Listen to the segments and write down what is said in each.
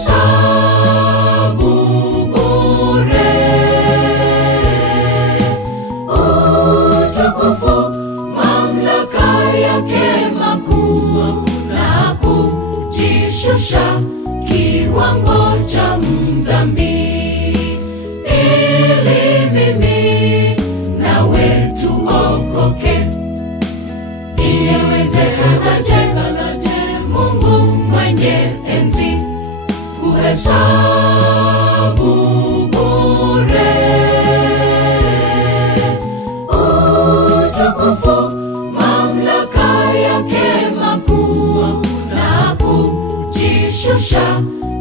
kuhesabu bure utukufu, mamlaka yake makuu, na kujishusha kiwango cha mdhambi, ili mimi nawe tuokoke. Ingewezekanaje Mungu mwenye enzi kuhesabu bure utukufu, mamlaka yake makuu, na kujishusha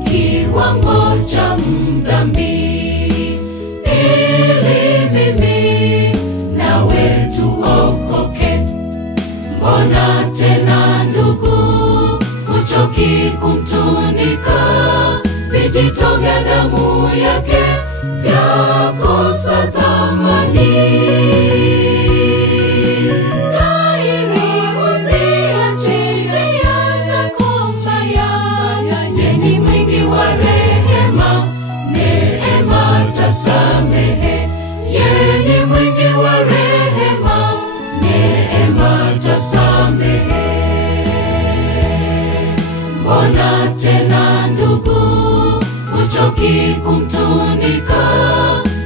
kiwango cha mdhambi, ili mimi nawe tuokoke. Mbona tena ndugu huchoki kumtunika, vijito vya damu yake vyakosa thamani? Gairi uziache njia zako mbaya, yeye ni mwingi wa rehema, neema tasamehe. Yeye ni mwingi wa rehema, neema tasamehe. Mbona tena ndugu huchoki kumtunika,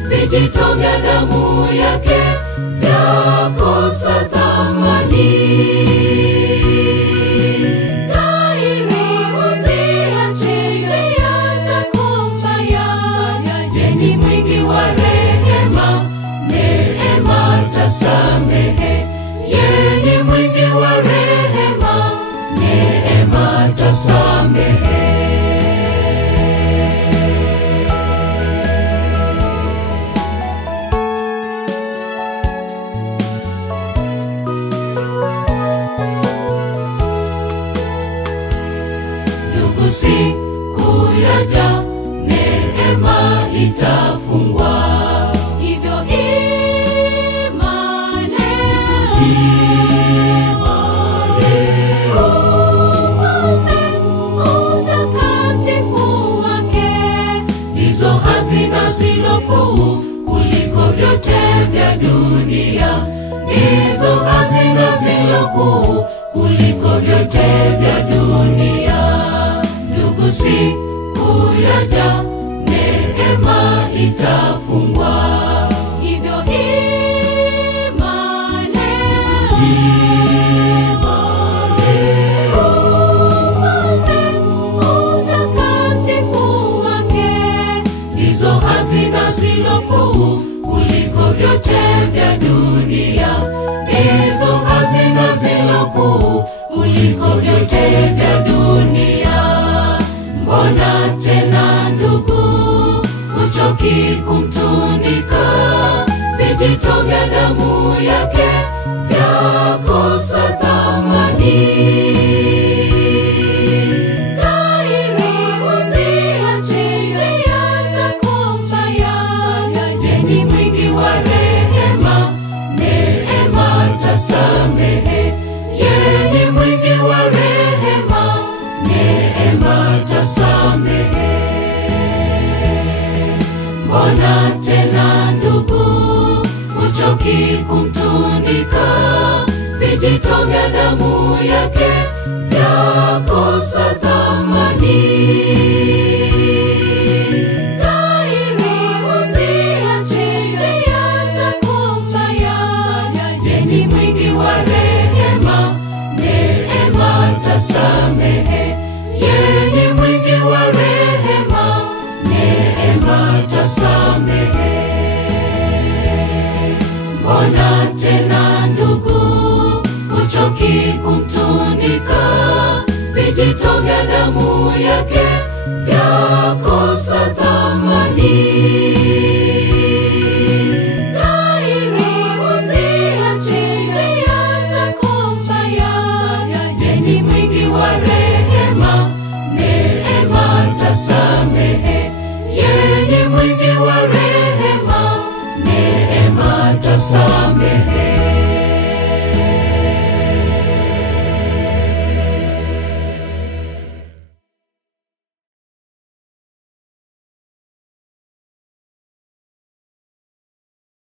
vijito vya damu yake vyakosa thamani? Gairi uziache njia zako mbaya, yeye ni mwingi wa rehema, neema tasamehe. Yeye ni mwingi wa rehema, neema tasamehe. Ndugu, siku yaja neema itafungwa, hivyo hima leo ufalme utakatifu wake, ndizo hazina zilokuu kuliko vyote vya dunia, ndizo hazina zilokuu kuliko vyote vya dunia. Ndugu, siku yaja neema itafungwa, hivyo hima leo ufalme utakatifu wake, ndizo hazina zilokuu kuliko vyote vya dunia, ndizo hazina zilokuu kuliko vyote vya dunia. Mbona tena ndugu huchoki kumtunika, vijito vya damu yake vyakosa thamani? Gairi uziache njia zako mbaya, yeye ni mwingi wa rehema, neema tasamehe. Yeye ni mwingi wa rehema, neema tasamehe. Mbona tena ndugu huchoki kumtunika, vijito vya damu yake vyakosa thamani? Gairi uziache njia zako mbaya, yeye ni mwingi wa rehema, neema tasamehe. Yeye ni mwingi wa rehema, neema tasamehe. Mbona tena ndugu huchoki kumtunika, vijito vya damu yake vyakosa thamani?